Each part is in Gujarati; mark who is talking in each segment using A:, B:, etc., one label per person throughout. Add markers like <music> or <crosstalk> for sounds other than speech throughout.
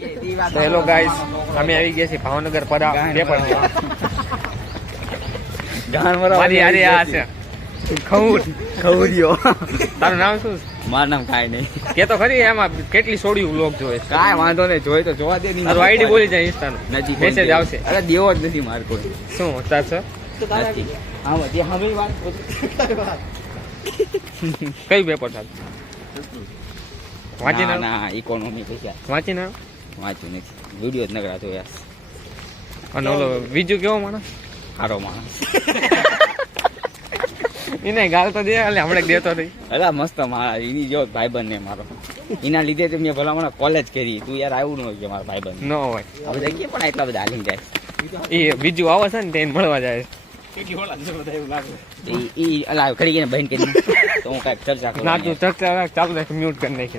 A: હેલો ગાઈસ અમે આવી ગયા છીએ ભાવનગર પરા પેપર મારી હારે આ છે ખઉર.
B: ખવડિયો
A: તારું નામ શું
B: મારું નામ કાંઈ નહીં.
A: કે તો ખરી એમાં કેટલી સોડી વ્લોગ જોવે
B: કાંઈ વાંધો નહીં જોઈ તો જોવા દે નહીં
A: તારું આઈડી બોલી જાય ઇન્સ્ટાનું
B: નથી
A: મેસેજ આવશે.
B: અરે દેવો જ નથી માર કોઈ.
A: શું તાર છો? કયું પેપર થાય વાંચી
B: ના ઇકોનોમી પૈસા
A: વાંચી ના
B: વાંચ્યું નથી. વીડિયો જ નગરા જોયા
A: અને ઓલો બીજું કેવો માણસ?
B: સારો માણસ.
A: એને ગાલ તો દે એટલે હમણાં દેતો નહીં
B: અલા મસ્ત મારા એની જો ભાઈબંધ ને મારો. એના લીધે તો મેં ભલા મને કોલેજ કરી. તું યાર આવ્યું ન હોય કે મારા ભાઈબંધ
A: ન હોય.
B: હવે જઈએ પણ એટલા બધા હાલી જાય.
A: એ બીજું આવે છે ને તેને મળવા જાય.
B: ઈ- ઈ અલા ખરી ગઈને કરી તો હું કાંઈક ચર્ચા કરું
A: ના તું ચર્ચા ચાલુ મ્યુટ કરી નાખી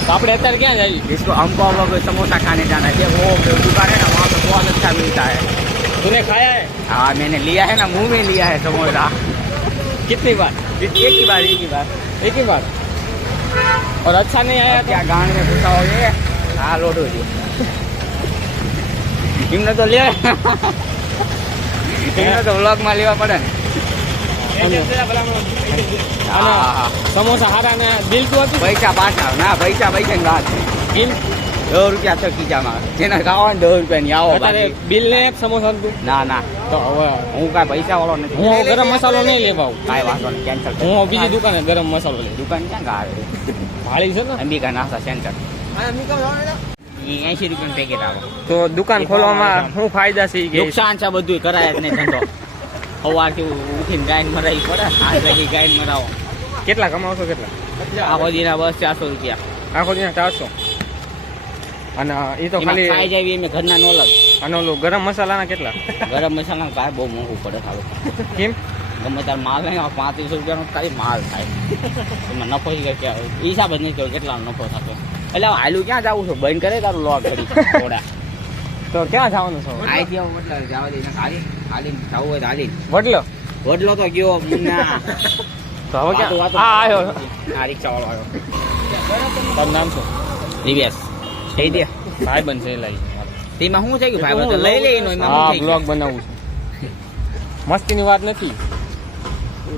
B: हैं
A: આપણે અત્યારે ક્યાં જઈએ
B: जिसको हमको हम लोग समोसा खाने जाना है वो दुकान है ना वहाँ पे बहुत अच्छा मिलता है
A: तूने खाया है
B: हाँ मैंने लिया है ना मुंह में लिया है समोसा
A: कितनी बार
B: एक ही बार एक ही बार
A: एक ही बार और अच्छा नहीं आया
B: अब क्या गांड में घुसा हो ये हाँ लोड हो जी इमने <laughs> तो लिया इमने तो व्लॉग में लेवा પડે ને હા, હા.
A: સમોસા હારા ને બિલ તું હતું?
B: પૈસા પાછા ના પૈસા પૈસા ની વાત.
A: બિલ
B: દસ રૂપિયા છે ખીચામાં. જેને ખાવા દસ રૂપિયા ની આવો બાકી.
A: બિલ ને એક સમોસા
B: ના ના.
A: તો હવે
B: હું કાંઈ પૈસા વાળો નથી.
A: હું ગરમ મસાલો નહીં લેવા
B: કાંઈ વાંધો નહીં કેન્સલ
A: હું બીજી દુકાને ગરમ મસાલો લઈ.
B: દુકાન ક્યાં ગાળે?
A: ભાળી છે ને?
B: અંબિકા નાસ્તા સેન્ટર એસી રૂપિયા પેકેટ આવે.
A: તો દુકાન ખોલવામાં શું ફાયદા છે કે?
B: નુકસાન છે બધું કરાય જ નહીં ધંધો. સવારથી ઉઠીને ગાયન મરાવી પડે આઠ વાગે ગાયન મરાવો.
A: કેટલા કમાવશો કેટલા?
B: આખો દીના બસ ચારસો રૂપિયા.
A: આખો દીના ચારસો? અને એ તો ખાલી
B: ખાઈ જાય એમ ઘરના નોલજ
A: અને ઓલું ગરમ મસાલાના કેટલા?
B: ગરમ મસાલા કાંઈ બહુ મોંઘું પડે સારું
A: કેમ?
B: ગમે ત્યારે માલ નહીં પાંત્રીસો રૂપિયાનો ખાલી માલ થાય. એમાં નફો કે હિસાબ જ નહીં કર્યો કેટલાનો નફો થતો. એટલે હાલું ક્યાં જવું છું? બંધ કરે તારું લોટ કરી થોડા
A: તો ક્યાં જવાનું છો?
B: આઈથી આવું વડલો જવા દે. હાલી હાલી જવું હોય તો હાલી
A: વડલો?
B: વડલો તો ગયો ના <laughs>
A: તો હવે ક્યાં?
B: વાતો-
A: હા આવ્યો.
B: આ રિક્ષા વાળો આવ્યો.
A: તારું નામ શું?
B: દિવ્યાસ. થઈ દે.
A: ભાઈ બનશે લઈ.
B: તેમાં શું થઈ ગયું ભાઈ? તો લઈ લે એનો એમાં
A: હા બ્લોગ બનાવું છું. મસ્તીની વાત નથી.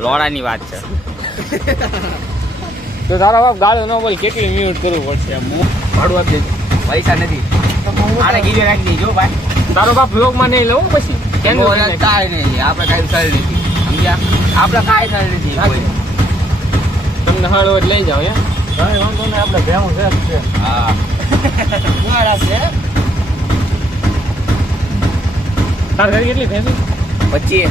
B: લોડાની વાત છે.
A: તો તારા બાપ ગાળો ન બોલ કેટલી મ્યુટ કરવું પડશે?
B: ભાડું આપી પૈસા નથી. આને ગીરે રાખી દેજો ભાઈ.
A: તારો બાપ બ્લોગમાં નહીં લઉં પછી. કેમ
B: કાંઈ નહીં આપણે કાંઈ સર નથી. સમજ્યા? આપણે કાંઈ સારી નથી
A: તમને હાળો જ લઈ જાઓ યા કાંઈ વાંધો નહીં આપણે ભેવું છે
B: હા.
A: તાર ઘરે કેટલી ભેંસું
B: પછી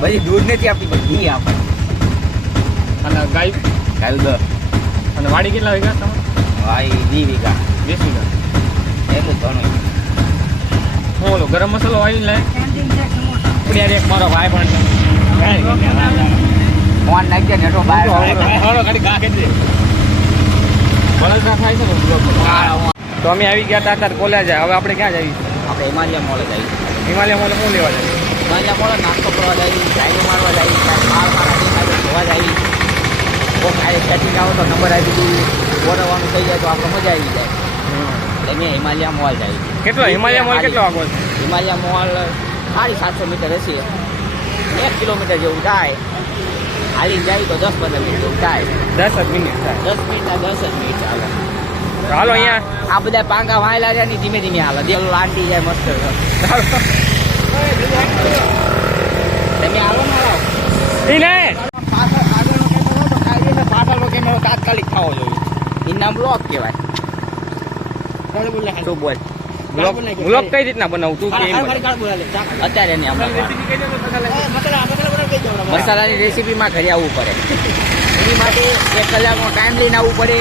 B: પછી દૂધ નથી આપતી બધી આપણે
A: અને ગાય?
B: ગાય દર
A: અને વાડી કેટલા વીઘા તમારે?
B: ભાઈ દી વીઘા.
A: વીસ વીઘા.
B: એટલું ઘણું.
A: હું ઓલું ગરમ મસાલો આવી લાય. યાર એક મારો ભાઈ પણ
B: ફોન નાખી દે નેટો બહાર
A: હળો ગા કરી દે. થાય છે ને તો અમે આવી ગયા હતા અત્યારે કોલેજ. હવે આપણે ક્યાં જઈએ?
B: આપણે હિમાલય મોલ જઈએ.
A: હિમાલય મોલ શું લેવા જાય
B: હિમાલય મોલ નાસ્તો કરવા જઈએ ચાઈનો મારવા જઈએ માર મારા દેખાડે જોવા જઈએ. કોઈ આ સેટિંગ આવો તો નંબર આવી દીધું બોલાવવાનું થઈ જાય તો આપણે મજા આવી જાય. એટલે હિમાલયા મોલ જાય
A: કેટલો? હિમાલય મોલ કેટલો આગળ
B: હિમાલયા મોલ સાડી સાતસો મીટર હશે. એક કિલોમીટર જેવું થાય. હાલી જાય તો દસ પંદર મિનિટ જેવું થાય.
A: દસ જ મિનિટ થાય.
B: દસ મિનિટના દસ જ મિનિટ ચાલે.
A: હાલો અહીંયા.
B: આ બધા પાંગા વાયેલા છે ને ધીમે ધીમે હાલે. દેલ લાંટી જાય મસ્ત તમે આવો ને આવો પાછળ આગળનો કેમેરો પાછળનો કેમેરો તાત્કાલિક થવો જોઈએ. એ બ્લોક કહેવાય. શું બોલ?
A: બ્લોગ કઈ રીતના બનાવું? તું
B: અત્યારે નહીં આપણે મસાલાની રેસીપીમાં ઘરે આવવું પડે. <laughs> એની માટે એક કલાકનો ટાઈમ લઈને આવવું પડે.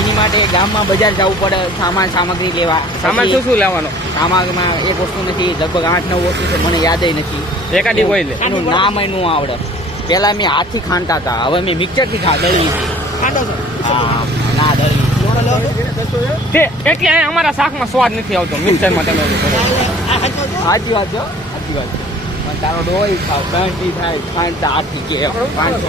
B: એની માટે ગામમાં બજાર જવું પડે સામાન સામગ્રી લેવા.
A: સામાન શું શું લેવાનો?
B: સામાનમાં એક વસ્તુ નથી લગભગ આઠ નવ વસ્તુ છે મને યાદ નથી.
A: એકાદી કોઈ લે.
B: એનું નામનું આવડે. પેલા મેં હાથથી ખાંડતા હતા હવે મેં મિક્સરથી ખા દળી હા.
A: તે એટલે અહીં અમારા શાકમાં સ્વાદ નથી આવતો મિક્સરમાં તમે
B: સાચી વાત છે સાચી વાત છે. પણ તારો ડોઈ ખાવ ગાંઠી થાય પાંચ આઠી કે પાંચસો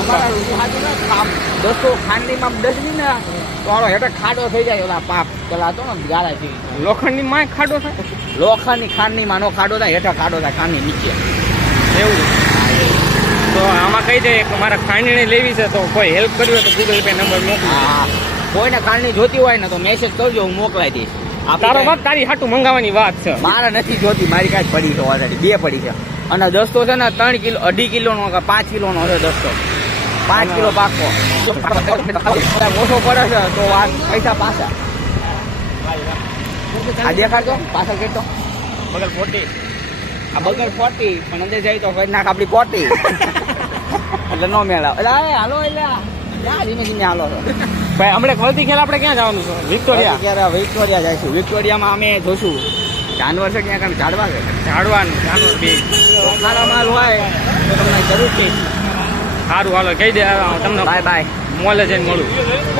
B: અમારા રૂપિયા માં ને ખામ દસો ખાંડણીમાં ડસની ને હેઠળ ખાડો થઈ જાય ઓલા પાપ પેલા હતો ને ગાળા જેવી
A: લોખંડની માં ખાડો થાય?
B: લોખંડની ખાંડણીમાં નો ખાડો થાય હેઠળ ખાડો થાય ખાંડની નીચે.
A: એવું? તો આમાં કહી દે કે મારે ખાંડણી લેવી છે તો કોઈ હેલ્પ કરવી હોય તો ગૂગલ પે નંબર મોકલી
B: હા કોઈને ખાંડણી જોતી હોય ને તો મેસેજ કરજો હું મોકલાઈ દઈશ.
A: તારો વાત તારી હાટું મંગાવવાની વાત છે.
B: મારે નથી જોતી મારી કાંઈ પડી છે ઓલરેડી બે પડી છે. અને દસ્તો છે ને ત્રણ કિલો અઢી કિલોનો કે પાંચ કિલોનો છે દસ્તો. પાંચ કિલો પાકો ઓછો પડે છે તો આ પૈસા પાછા. આ દેખાડતો પાછળ કેટલો
A: બગલ ફોટી.
B: આ બગર ફોટી પણ અંદર જાય તો હોય નાખ આપડી પોટી. એટલે નો મેળા. એટલે આ હાલો એટલે ધીમે ધીમે હાલો.
A: ભાઈ હમણાં વલતી ખેલ આપણે ક્યાં જવાનું છે? વિક્ટોરિયા?
B: ક્યારે વિક્ટોરિયા જઈશું વિક્ટોરિયામાં અમે જોશું. જાનવર છે ક્યાં કાંઈ ઝાડવા છે.
A: ઝાડવાનું જાનવર બે.
B: ખારા માલ હોય તો તમને જરૂર છે.
A: સારું હાલો કહી દે તમને
B: બાય બાય.
A: મોલે જઈને મળું.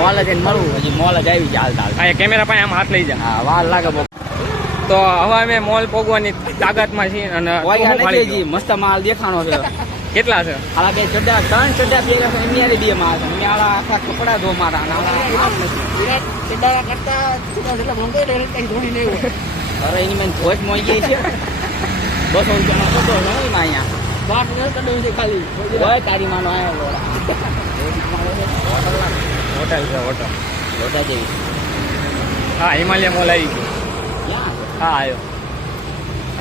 B: મોલે જ એને મળવું હજી મોલ જ આવી જાય
A: આ કેમેરા પાસે આમ હાથ લઈ જા.
B: હા વાર લાગે બહુ
A: તો હવે અમે મોલ પોગવાની તાકાતમાં છીએ અને
B: મસ્ત માલ દેખાણો છે.
A: કેટલા છે?
B: આલા બે ચડ્ડા ત્રણ ચડ્ડા પહેર્યા છે એમની હારે બે માલ છે. એમની આલા આખા કપડા ધો મારા અને કઈ ધોડી લેવું અરે એની મેં ધોજ મોઈ ગઈ છે. બસો રૂપિયાનો છે હો એમાં અહીંયા. હોય તારી માનો આવ્યો
A: હોટલ છે હોટલ.
B: હોટલ જેવી.
A: હા હિમાલય મોલ આવી ગયો. હા આવ્યો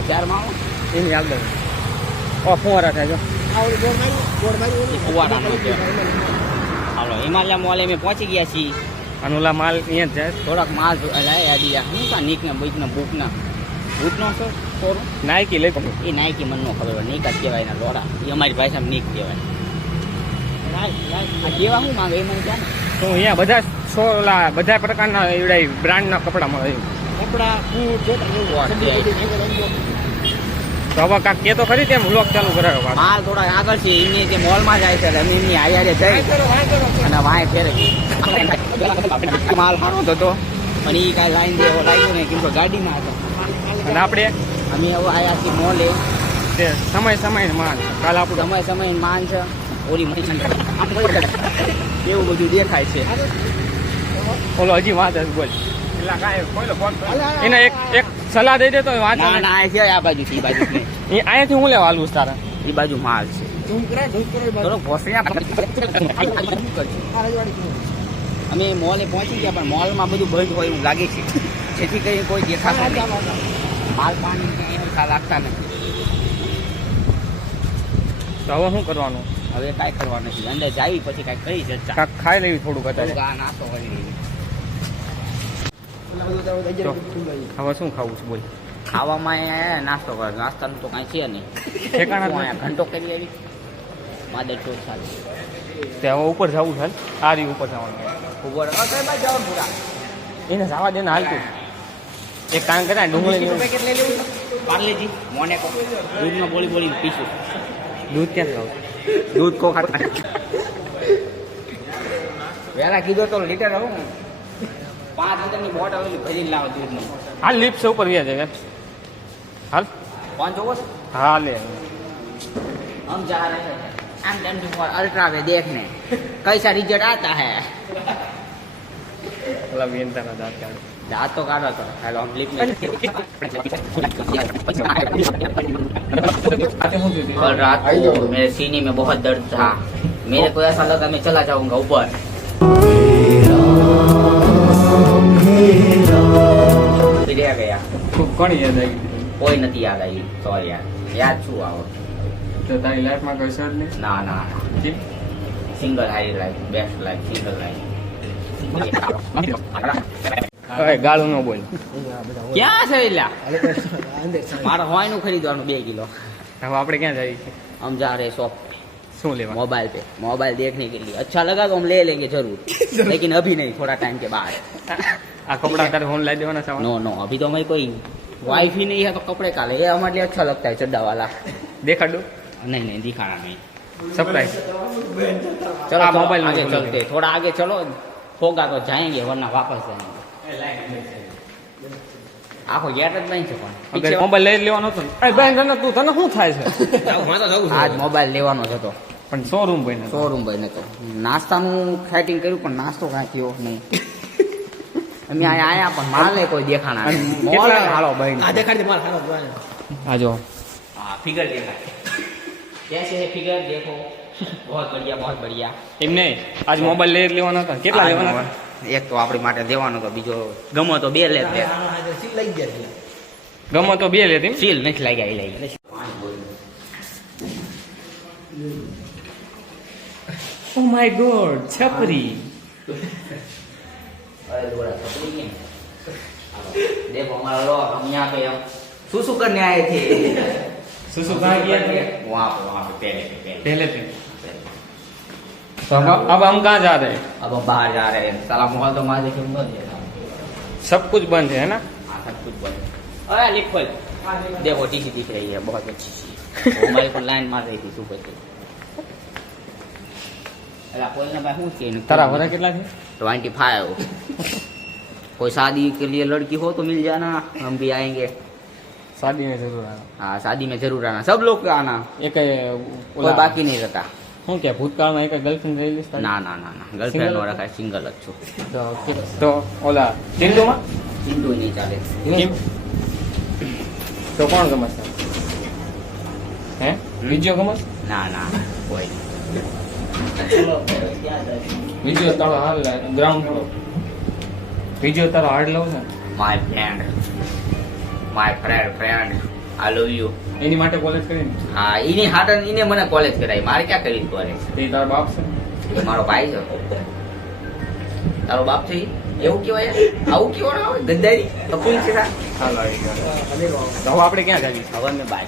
B: ચાર માણો
A: એની આગળ. ઓ ફુવારા થાય જો.
B: ફુવારાનો છે હાલો હિમાલય મોલ અમે પહોંચી ગયા છીએ.
A: અને ઓલા માલ અહીંયા જાય.
B: થોડાક માલ લાય આડી શું કા નીક ને બુક ને બુક ના બુક નો છો સોરું?
A: નાયકી લઈ
B: એ નાયકી મને નો ખબર નીક જ કહેવાય લોડા એ અમારી ભાષામાં નીક કહેવાય. આ કેવા શું માંગે? એ મને ક્યાં
A: તો અહીંયા બધા સો ઓલા બધા પ્રકારના એવડા બ્રાન્ડના કપડા મળે છે. તો હવે કાંક કે તો ખરી તેમ વ્લોગ ચાલુ કરાયો
B: માલ થોડા આગળ છે એની જે મોલમાં જાય છે અમે એની હારે જઈ. અને વાંય ફેરે. <laughs> માલ સારો હતો. પણ એ કાંઈ લાઈન જેવો લાગ્યો નહીં કેમ કે ગાડીમાં હતો.
A: અને આપણે?
B: અમે હવે આયા છીએ મોલે.
A: સમય સમય માલ. કાલ આપણું
B: સમય સમય માન છે. ઓલી એવું બધું દેખાય છે.
A: ઓલો હજી વાત જ બોલ. એને એક એક સલાહ દઈ દે તો વાત
B: ના ના આ છે આ બાજુ છે એ બાજુ થી
A: એ અહીંયાથી હું લેવા આલું તારા?
B: એ બાજુ માલ છે. અમે મોલે પહોંચી ગયા પણ મોલમાં બધું બંધ હોય એવું લાગે છે. જેથી કરી કોઈ દેખાતા નહીં. માલ પાણી લાગતા નથી.
A: તો હવે શું કરવાનું?
B: હવે કાંઈ કરવાનું નથી. અંદર જાવી પછી કાંઈ કરી
A: જ ખાઈ લેવી થોડુંક
B: નાસ્તો કરી
A: તો હવે શું ખાવું છે બોલ?
B: ખાવામાં અહીંયા નાસ્તો કર. નાસ્તાનું તો કાંઈ છે નહીં.
A: ઠેકાણા
B: ઘંટો કરી આવી. માદર ચોર સાથે
A: તે હવે ઉપર જવું છે હાલ. આ રહી ઉપર જવાનું.
B: ઉપર.
A: એને જવા દે ને હાલતું એક કામ કરે ડુંગળી?
B: પાર્લેજી મોનેકો. દૂધમાં બોલી બોલી પીશું.
A: દૂધ ક્યાં ખાવ?
B: દૂધ કો ખાતા <laughs> વેલા કીધો તો લીટર આવું. પાંચ લીટરની બોટલ ઓલી ભરી લાવો દૂધની
A: હાલ લીપ છે ઉપર વ્યાજ હવે હાલ
B: પાંચ જોવો છો?
A: હા લે
B: हम जा रहे हैं एम ट्वेंटी फोर अल्ट्रा में देखने कैसा रिजल्ट आता है
A: પેલા વેનતાના દાંત કાઢે
B: दांत तो काटा <laughs> तो हेलो हम लिप में कल रात को मेरे सीने में बहुत दर्द था मेरे को ऐसा लगा मैं चला जाऊंगा ऊपर रह गया
A: ખૂબ ઘણી યાદ આવી ગઈ.
B: કોઈ નથી યાદ આવી સોરી યાર યાદ શું આવો
A: તો તારી લાઈફમાં કઈ સર નહીં
B: ના ના ના
A: કેમ?
B: Single high life best life single life
A: હવે ગાળું ન બોલ
B: ક્યાં છે એલા મારે હોય નું ખરીદવાનું બે કિલો
A: હવે આપણે ક્યાં જઈએ છીએ
B: हम जा रहे शॉप
A: શું લેવા
B: मोबाइल पे मोबाइल देखने के लिए अच्छा लगा तो हम ले लेंगे जरूर लेकिन अभी नहीं थोड़ा टाइम के बाद
A: આ કપડા તારે ફોન લાવી દેવાના છે
B: नो नो अभी तो हमें कोई वाईफाई नहीं है तो कपड़े का ले ये हमारे लिए अच्छा लगता है चड्डा वाला
A: દેખાડું
B: नहीं नहीं दिखाना नहीं
A: સરપ્રાઈઝ
B: चलो
A: हाँ,
B: तो
A: मोबाइल में
B: आगे
A: खोलो।
B: चलते थोड़ा आगे चलो होगा तो जाएंगे वरना वापस जाएंगे આખો ગેટ જ નહીં છે પણ
A: અગર મોબાઈલ લઈ જ લેવાનો હતો ને અરે બેન તને તું તને શું થાય છે
B: આજ મોબાઈલ લેવાનો જ હતો
A: પણ શોરૂમ ભાઈ ને
B: શોરૂમ ભાઈને તો નાસ્તાનું ફાઇટિંગ કર્યું પણ નાસ્તો કાંઈ થયો નહીં અમે આયા પણ કોઈ દેખાણા હાલો ભાઈ?
C: આ દેખાડી માલ
B: બઢિયા
A: બહુત બઢિયા. આજ મોબાઈલ લઈ લેવાનો હતો? કેટલા લેવાનો
B: એક તો આપડી માટે દેવાનો હતો બીજો ગમો તો બે લે
C: લઈ ગયા
A: ગમો તો બે લેતી
B: સીલ નથી લાગ્યા એ લઈ
A: ઓ માય ગોડ છપરી.
B: અરે દોડા પકડી ગયા દેખ અમારા લો हम यहां पे हम શું શું करने आए थे
A: શું શું कहां किया थे
B: वहां पे वहां पे पहले पे पहले
A: पे तो अब अब हम कहाँ जा रहे हैं
B: अब हम बाहर जा रहे हैं साला माहौल तो मार देखे बंद है
A: सब कुछ बंद है ना
B: हाँ सब कुछ बंद है अरे लिखो देखो टीसी दिख रही है बहुत अच्छी सी मोबाइल पर लाइन मार रही थी सुबह से अरे खोलना भाई हूँ चेन
A: तारा वरा कितना थे
B: ट्वेंटी फाइव कोई शादी के लिए लड़की हो तो मिल जाना हम भी आएंगे
A: शादी में जरूर आना
B: हाँ शादी में जरूर आना सब लोग आना
A: એક
B: कोई बाकी नहीं रहता
A: શું કે ભૂતકાળમાં એક ગર્લફ્રેન્ડ રહેલી છે તારી?
B: ના ના ના ના ગર્લફ્રેન્ડ
A: Single?
B: નો રખાય સિંગલ જ છું
A: તો તો ઓલા ચિંટુમાં
B: હિન્દુ નહીં ચાલે
A: કેમ તો કોણ ગમશે હે બીજો ગમસ
B: ના ના કોઈ
A: બીજો તારો હાલ ગ્રાઉન્ડ ફ્લોર બીજો તારો હાર્ડ લઉં છે ને,
B: my friend my friend friend I love you
A: એની માટે કોલેજ કરી
B: હા એની હાટન એને મને કોલેજ કરાવી. મારે ક્યાં કરી કોલેજ
A: એ તારો બાપ છે
B: એ મારો ભાઈ છે. તારો બાપ છે એવું કહેવાય? આવું કેવાનું આવે ગદ્દારી કપૂલ છે
A: હવે આપણે ક્યાં જઈએ
B: હવે મેં બાય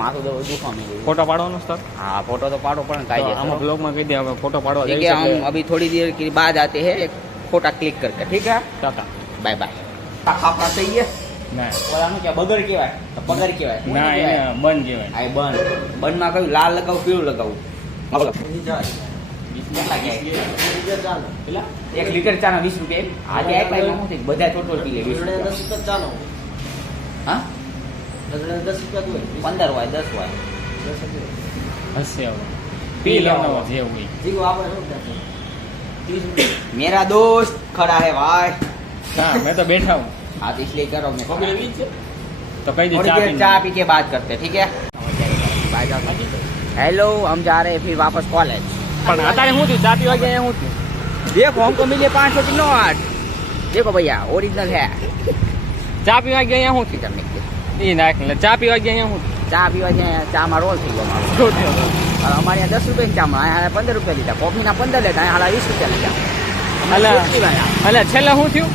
B: માથું તો દુખવા માંડ્યું.
A: ફોટો પાડવાનો સર
B: હા ફોટો તો પાડો પણ
A: કાઈ
B: हम
A: ब्लॉग में कह दिया हमें फोटो पाड़ो
B: ठीक है हम अभी थोड़ी देर के बाद आते हैं एक फोटा क्लिक બાય બાય. ખાપા થઈએ
A: ના.
B: ઓલાનું કે કયું લાલ લગાવું પીળું લગાવું. એક લીટર ચાના વીસ રૂપિયા આજે બધા ટોટલ હા?
C: દસ રૂપિયા જ હોય.
B: પંદર હોય દસ હોય
C: દસ રૂપિયા.
A: હશે હવે પી લેવાનો જે હોય
C: જીગો આપણે શું થશે? ત્રીસ રૂપિયા.
B: मेरा दोस्त खड़ा है भाई
A: હા મેં તો બેઠા હું
B: हाँ तो इसलिए करो मैं खड़ा।
A: તો કઈ દે
B: थोड़ी
A: ચા
B: देर
A: પીને.
B: चाय पी के बात करते ठीक है हेलो हम जा रहे हैं फिर वापस कॉलेज
A: પણ અત્યારે શું થયું ચા પીવા ગયા શું થયું
B: देखो हमको मिले पाँच सौ की नोट देखो भैया ओरिजिनल है
A: ચા પીવા ગયા શું
B: इधर निकले
A: થયું એ નાખ લે. ચા પીવા ગયા અહીંયા હું?
B: ચા પીવા ગયા ચા માં રોલ થઈ ગયો મારો. અમારે અહીંયા દસ રૂપિયા ચા માં અહીંયા પંદર રૂપિયા લીધા. કોફી ના પંદર લેતા અહીંયા વીસ રૂપિયા લીધા.
A: અલે છેલ્લે શું થયું?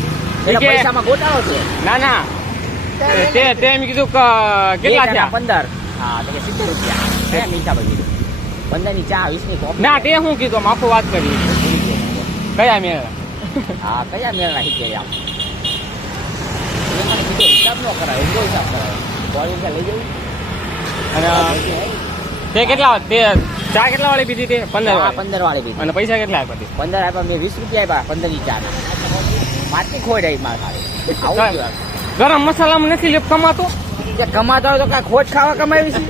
B: પૈસામાં ગોટાળો છે
A: ના ના. તે તે એમ કીધું કેટલા થયા?
B: પંદર. હા તો કે સિત્તેર રૂપિયા. નીચા ભાઈ પંદરની ચા વીસની કોફી.
A: ના તે હું કીધું? માફો વાત કરી. કયા મેળ?
B: હા કયા મેળ શીખી ગયા ન કરાય ઊંધો હિસાબ કરાય કોલેજ લઈ જવું.
A: અને તે કેટલા તે ચા કેટલા વાળી પીધી તે? પંદર
B: પંદર વાળી પીધી.
A: અને પૈસા કેટલા આપ્યા તે?
B: પંદર આપ્યા મેં વીસ રૂપિયા આપ્યા પંદરની ચા માટલી ખોઈ રહી મારે
A: ગરમ મસાલામાં નથી લેપ કમાતો?
B: જે કમાતા હોય તો કાંઈ ખોટ ખાવા કમાવી છે?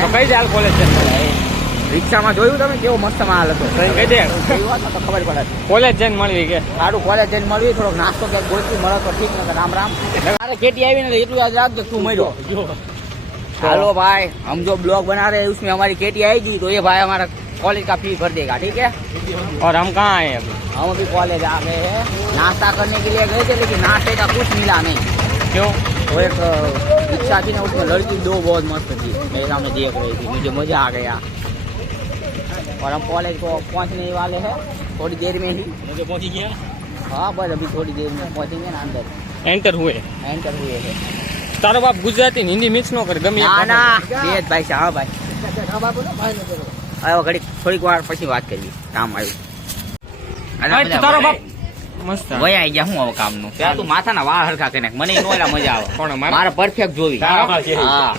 A: તો કઈ દે કોલેજ છે.
B: રિક્ષામાં જોયું તમે કેવો મસ્ત માલ હતો
A: કઈ દે
B: જોયું હોત ને તો ખબર પડે
A: કોલેજ જઈને મળવી કે
B: સારું કોલેજ જઈને મળ્યું થોડોક નાસ્તો ક્યાંક ગોળતું મળે તો ઠીક નકર રામ રામ अरे केटी आई ना એટલું યાદ રાખજો તું મર્યો हेलो भाई हम जो ब्लॉग बना रहे हैं उसमें हमारी केटी आएगी तो ये भाई हमारा कॉलेज का फी भर देगा ठीक है
A: और हम कहाँ आए अभी
B: हम अभी कॉलेज आ गए हैं नाश्ता करने के लिए गए थे लेकिन नाश्ते का कुछ मिला नहीं
A: क्यों
B: वो एक अ, रिक्शा थी ना उसमें लड़की दो बहुत मस्त थी मेरे सामने देख रही थी मुझे मजा आ गया और हम कॉलेज को पहुंचने वाले हैं थोड़ी देर में ही
C: मुझे पहुंची गया
B: हाँ बस अभी थोड़ी देर में पहुंचेंगे ना अंदर
A: एंटर हुए
B: एंटर हुए हैं
A: તારો બાપ ગુજરાતી ને હિન્દી મિક્સ નો કરે ગમે એક
B: ના
A: ભાષા.
B: ના બે જ ભાઈ છે હા ભાઈ હવે ઘડી થોડીક વાર પછી વાત કરવી કામ આવ્યું
A: હા, તો તારો બાપ મસ્ત
B: વયા આઈ ગયા હું હવે કામનું? ત્યાં તું માથાના વાળ હરખા કરીને મને નોલા મજા આવે.
A: પણ મારે
B: પરફેક્ટ જોવી. હા.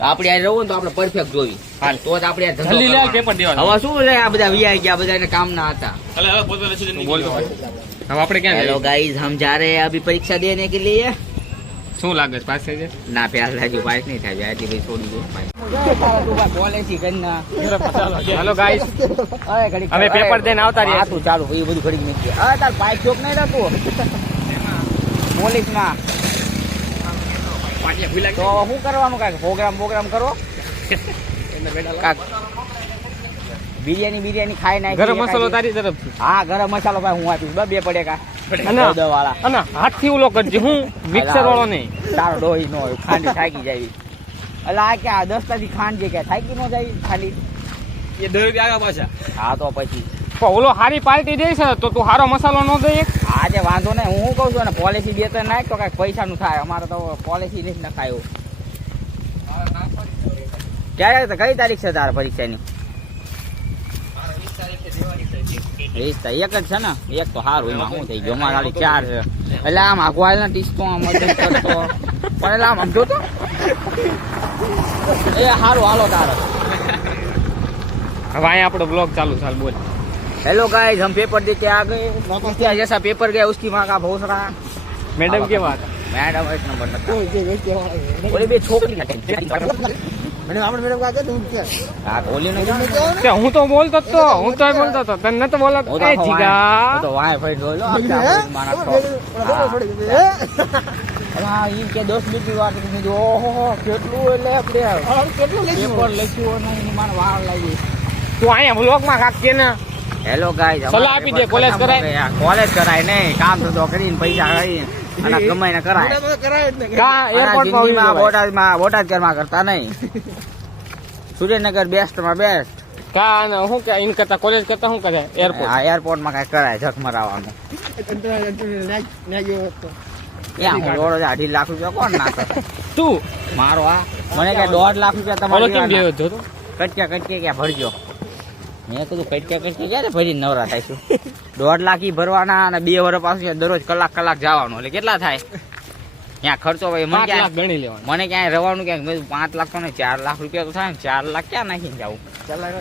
B: <laughs> આ રહું તો આપણે પરફેક્ટ જોવી. તો જ આપણે
A: જલ્દી લે પેપર દેવા
B: હવે શું છે આ બધા વિયા ગયા બધા એને કામના હતા.
A: એટલે હવે પોતે ક્યાં હેલો
B: ગાઈઝ હમ જા રહે અભી પરીક્ષા દે ને કે લઈએ
A: શું લાગે છે? પાસે છે?
B: ના પ્યાર લાગ્યું પાસ
A: નહીં થાય
B: આજે ભાઈ
A: છોડી
B: દો.
A: પેપર દઈને આવતા રહ્યા
B: તું ચાલુ એ બધું ઘડી નીકળી. હવે ચોક નહીં રાખો પોલીસમાં શું કરવાનું કાંઈક પ્રોગ્રામ પ્રોગ્રામ કરો <laughs> બિરયાની બિરયાની ખાઈ નાખી
A: ગરમ મસાલો તારી તરફ
B: હા ગરમ મસાલો ભાઈ હું આપીશ. બે પડે કા?
A: હાથથી ઉલો કરજે હું મિક્સર વાળો નહીં.
B: તારો ડોહી નો ખાંડી થાકી જાય એટલે આ કે આ દસ્તાથી ખાંડ જે કે થાકી નો જાય ખાલી.
C: એ દર ગયા પાછા.
B: હા તો પછી.
A: ઓલો હારી પાર્ટી દઈશ તો તું હારો મસાલો ન દઈ
B: આજે વાંધો નહીં હું કહું છું ને પોલિસી બે તો નાખ તો કાંઈક પૈસાનું થાય. અમારે તો પોલિસી નથી નખાયું. ક્યારે કઈ તારીખ છે તારા પરીક્ષાની? વીસ તારીખ એક જ છે ને એક તો સારું એમાં શું થઈ ગયું અમારે ખાલી ચાર છે એટલે આમ આગવાલ ના ટીસ તો આમ મદદ કરતો પણ એટલે આમ આમ જોતો એ સારું હાલો તારે
A: હવે અહીંયા આપણો બ્લોગ ચાલુ ચાલ બોલ
B: हेलो गाइस हम पेपर दे के आ गए नौकरी क्या जैसा पेपर गया उसकी माँ का बहुत सारा
A: મેડમ કેવા હતા
B: मैडम एक नंबर नंबर बोले बे छोकरी
A: હું તો બોલતો તો હું તો બોલતો તો. તને નતો બોલતો.
B: વાય ઈ કે 10 બીજી વાર કે ઓહો કેટલું એટલે આપણે કેટલું લખ્યું?
A: તું અહીંયા બ્લોગમાં કાક કે ને?
B: હેલો ગાય
A: સલાહ આપી દે કોલેજ કરાય.
B: કોલેજ કરાય નહીં કામ તો કરીને પૈસા કરીને અને કમાઈને કરાય.
A: કા
B: અને
A: એરપોર્ટ
B: જિંદગીમાં
A: માં
B: બોટાદમાં બોટાદ ઘરમાં કરતા નહીં. <laughs> સુરેન્દ્રનગર બેસ્ટમાં બેસ્ટ
A: કા અને શું કે ઇન કરતા કોલેજ કરતા શું કરે? એરપોર્ટ
B: આ એરપોર્ટમાં કઈ કરાય જખ મરાવાનું. હું અઢી લાખ રૂપિયા કોણ નાખે?
A: તું?
B: મારો આ? મને કઈ દોઢ લાખ રૂપિયા તમારે કટક્યા કટક્યા ક્યાં ભરજો? મેં કીધું કટક્યા કટકે ક્યારે ભરીને નવરા થાઈશું દોઢ લાખ ઈ ભરવાના અને બે વર્ષ પાછું દરરોજ કલાક કલાક જવાનું. એટલે કેટલા થાય? ત્યાં ખર્ચો ભાઈ મને ક્યાં
A: ગણી લેવાનું.
B: મને ક્યાંય રહેવાનું ક્યાંક પાંચ લાખ તો ને ચાર લાખ રૂપિયા તો થાય ને ચાર લાખ ક્યાં નાખીને જવું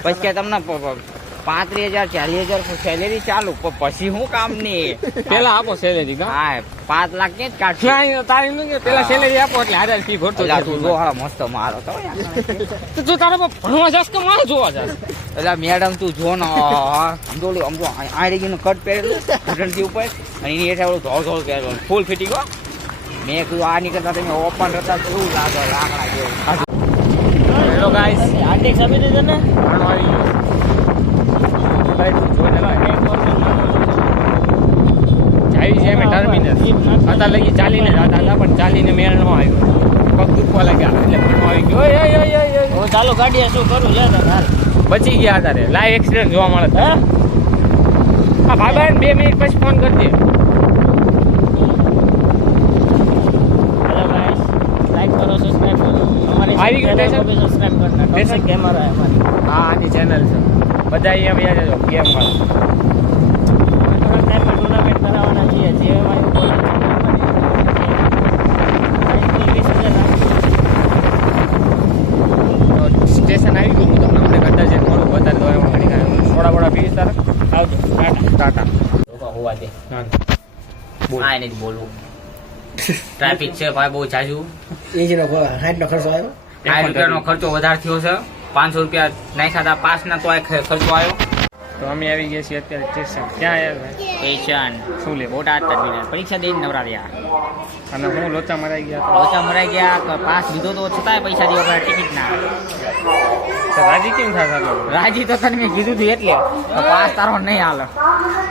B: પછી તમને પાંત્રીસ હજાર ચાલીસ હજાર સેલેરી ચાલુ. પછી હું કામની
A: પેલા આપો સેલેરી
B: હા? પાંચ લાખ ને જ કાઢશે
A: તારી નું પેલા સેલેરી આપો એટલે હાજર ફી ભરતો
B: તું મસ્ત મારો તો
A: તું તારો ભણવા જાસ કે મારે જોવા જાસ
B: એટલે મેડમ તું જો ને અમદોલી અમદો આઈડી નું કટ પહેરેલું ઘૂંટણથી ઉપર. અને એની હેઠળ ધોળ ધોળ પહેરેલું. ફૂલ ફીટી ગયો મેં કીધું આ નીકળતા તમે ઓપન હતા કેવું લાગે લાકડા જેવું.
A: હેલો ગાઈસ આર્ટિક સમિતિ છે જાવી છે. અમે ટર્મિનલ હતા લગી ચાલીને જ હતા પણ ચાલીને મેળ નો આવ્યો. પગ દુખવા લાગ્યા એટલે ભણવા આવી ગયો.
C: હવે ચાલો ગાડી શું કરું? લે
A: બચી ગયા તારે લાઈવ એક્સિડન્ટ જોવા મળે હા? હા ભાઈ બે મિનિટ પછી ફોન કરજે. આવી ગયું
C: સબસ્ક્રાઇબ કરતા કેમેરા અમારી.
A: હા આની ચેનલ છે. બધા અહીંયા વ્યા જજો
C: ગેમમાં ટાઈમમાં ટુર્નામેન્ટ કરાવવાના છીએ જે
A: સ્ટેશન આવી ગયું હું તમને અમને કદાચ એક મોડું વધારે તો એમાં ઘણી થોડા બોડા પીસ તારા? આવજો. ટાટા. ટાટા.
B: લોકો હોવા દે.
A: હા.
B: હા એને જ બોલવું. ટ્રાફિક છે ભાઈ બહુ જાજુ.
C: એ જ નો ખર્ચો આવ્યો.
B: સાઠ રૂપિયાનો ખર્ચો વધારે થયો છે. પાંચસો રૂપિયા નાખ્યા હતા. પાસ ના તો ખર્ચો આવ્યો.
A: તો અમે આવી ગયા છીએ અત્યારે સ્ટેશન. ક્યાં આવ્યા
B: સ્ટેશન.
A: શું લે?
B: બોટાદ ટર્મિનલ પરીક્ષા દઈને નવરા રહ્યા
A: અને હું લોચા મરાઈ ગયા.
B: લોચા મરાઈ ગયા પાસ લીધો તો છતાંય પૈસા દેવા પડ્યા ટિકિટના.
A: તો રાજી કેમ થશે
B: રાજી તો તને મેં કીધું હતું એટલે. પાસ તારો નહીં હાલ.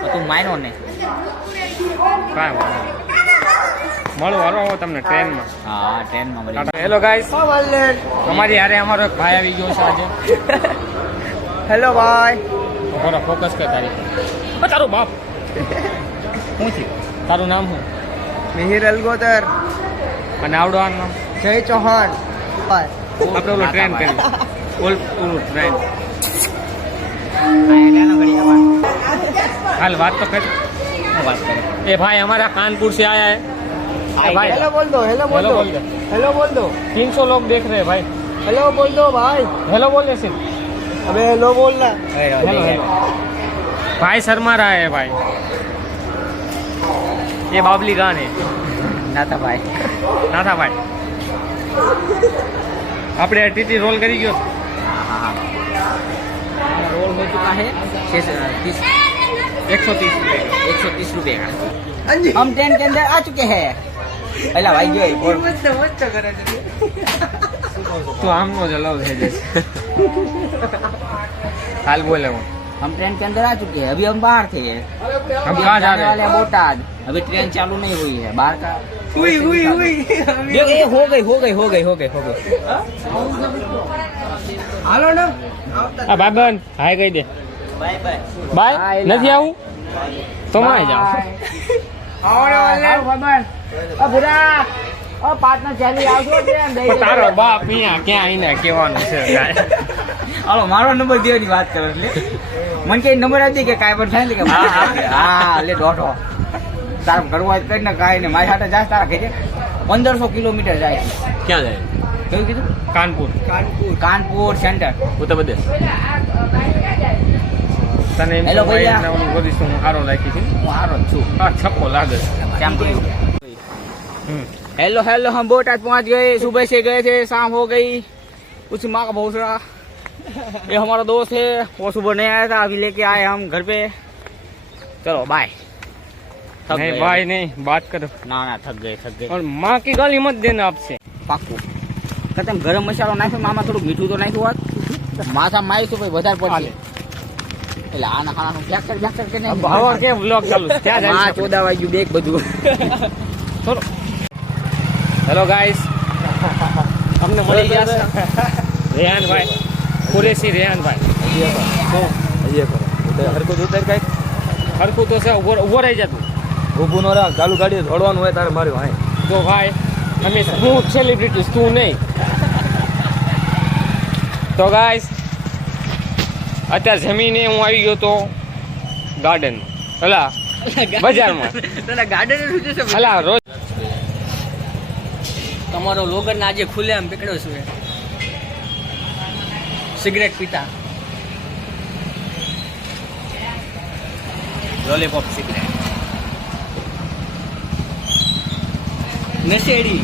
B: તો તું માયનો નહીં.
A: કાંઈ. મળો. હાલો આવો તમને ટ્રેનમાં.
B: હા ટ્રેનમાં મળી
A: હેલો ગાઈસ તમારી યારે અમારો એક ભાઈ આવી ગયો છે આજે.
C: હેલો ભાઈ.
A: બરો ફોકસ કર તારી. તારો બાપ. હું છે? તારું નામ શું?
C: મિહિર અલગોતર
A: અને આવડવાનું નામ?
C: જય ચૌહાણ.
A: આપણે ઓલું ટ્રેન કરી ઓલ ઓલું ટ્રેન હાલ વાત તો કરી. વાત કરી? એ ભાઈ અમારા કાનપુર સે આયા હે. भाई
C: હેલો બોલ દો હેલો બોલ
A: हेलो
C: દો
A: बोल दे
C: હેલો બોલ દો
A: तीन सौ लोग देख रहे हैं भाई
C: હેલો બોલ દો ભાઈ
A: हेलो बोल दे सिर्फ
C: अबे हेलो बोलना
A: हेलो हेलो भाई शर्मा रहा है भाई ये बाबली गान है
B: ના તો ભાઈ
A: ના થા ભાઈ આપણે ટીટી રોલ કરી ગયો
B: रोल हो चुका है छः तीस
A: એકસો ત્રીસ
B: एक सौ तीस रुपये का हम ट्रेन के अंदर आ चुके हैं पहला भाई जो है बोल
A: તો આમનો જ અલાવ થઈ જશે હાલ બોલે હું
B: हम ट्रेन के अंदर आ चुके हैं अभी हम बाहर थे
A: हम कहाँ जा
B: जाने
A: रहे
B: वाले
A: हैं
B: हैं बोटाद अभी ट्रेन चालू नहीं हुई है बाहर का
C: हुई हुई हुई
B: देखो, ये हो गई हो गई हो गई हो गई हो गई
C: હાલો ને
A: આ બાબન હાય કહી દે
B: बाय बाय
A: બાય
B: Bye,
A: નથી આવું તો માં જાઓ
B: ઓ ભૂરા. ઓ પાર્ટનર ચાલી આવજો ટ્રેન દઈ
A: પણ તારો બાપ અહીંયા ક્યાં આવીને કહેવાનું છે?
B: હાલો મારો નંબર દેવાની વાત કરો એટલે. મને કઈ નંબર આપી કે કાંઈ પણ થાય ને કે
A: હા,
B: એટલે દોઢો. તારે કરવું હોય કરીને કાંઈ ને મારી સાથે જાય તારા ઘરે. પંદરસો કિલોમીટર જાય.
A: ક્યાં જાય?
B: કેવું કીધું?
A: કાનપુર.
C: કાનપુર.
B: કાનપુર સેન્ટર
A: ઉત્તર પ્રદેશ તને એમ
B: ભૈયા.
A: સારો લાગી છે?
B: હું હારો જ છું
A: આ છપ્પો લાગે છે
B: કેમ કર્યું
A: हम्म।
B: हेलो हेलो हम बोटाद पहुंच गए सुबह से गए थे शाम हो गई उस माँ का भोसड़ा ये हमारा दोस्त है वो सुबह नहीं आया था अभी लेके आए हम घर पे चलो बाय थक
A: नहीं
B: गए
A: भाई नहीं बात करो
B: ना ना थक गए थक गए
A: और माँ की गाली मत देना आपसे
B: પાક્કું કે તમે ગરમ મસાલો નાખ્યો મામા થોડુંક મીઠું તો નાખ્યું હોત માથા મારીશું ભાઈ વધારે પડશે એટલે આના હાલાનું ફ્લેક્સર ફ્લેક્સર કે
A: નહીં ભાવ કેમ બ્લોક ચાલુ? <laughs> ત્યાં જાય હા
B: ચોદા વાગ્યું બેક બધું. <laughs>
A: ચલો. હેલો ગાઈસ અમને મળી ગયા રેહાનભાઈ. કુરેશી રેહાનભાઈ.
C: હરકું જોતા કંઈક.
A: હરકું તો છે ઊભો રહી જતું
C: ઊભું નો રાખ. ચાલુ ગાડી દોડવાનું હોય તારે માર્યું ભાઈ
A: તો ભાઈ અમે હું સેલિબ્રિટી તું નહીં. તો ગાઈસ અત્યારે જમીને હું આવી ગયો તો ગાર્ડન હલા બજારમાં.
B: ગાર્ડન
A: હલા રોજ
B: તમારો લોગન આજે ખુલ્લે આમ પકડ્યો છું સિગરેટ પીતા. લોલીપોપ સિગરેટ નશેડી.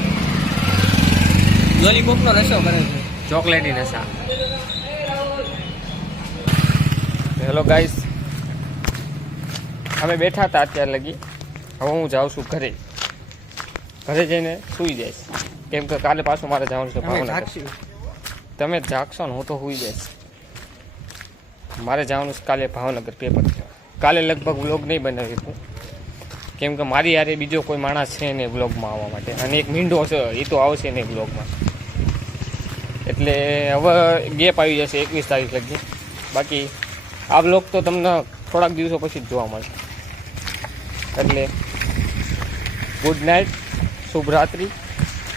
B: લોલીપોપ નો નશો કરે છે.
A: ચોકલેટી નશા. Hello guys. અમે બેઠા હતા અત્યારે લગી. હવે હું જાઉં છું ઘરે. ઘરે જઈને સૂઈ જઈશ. કેમ કે કાલે પાછું મારે જવાનું છે ભાવનગર. તમે જાગશો ને હું તો સૂઈ જઈશ. મારે જવાનું છે કાલે ભાવનગર પેપર કાલે લગભગ વ્લોગ નહીં બનાવી હતું. કેમ કે મારી યારે બીજો કોઈ માણસ છે ને વ્લોગમાં આવવા માટે. અને એક મીંડો છે એ તો આવશે ને વ્લોગમાં એટલે હવે ગેપ આવી જશે એકવીસ તારીખ લગી. બાકી આ બ્લોગ તો તમને થોડાક દિવસો પછી જ જોવા મળશે. એટલે ગુડ નાઇટ શુભરાત્રિ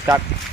A: ટાટા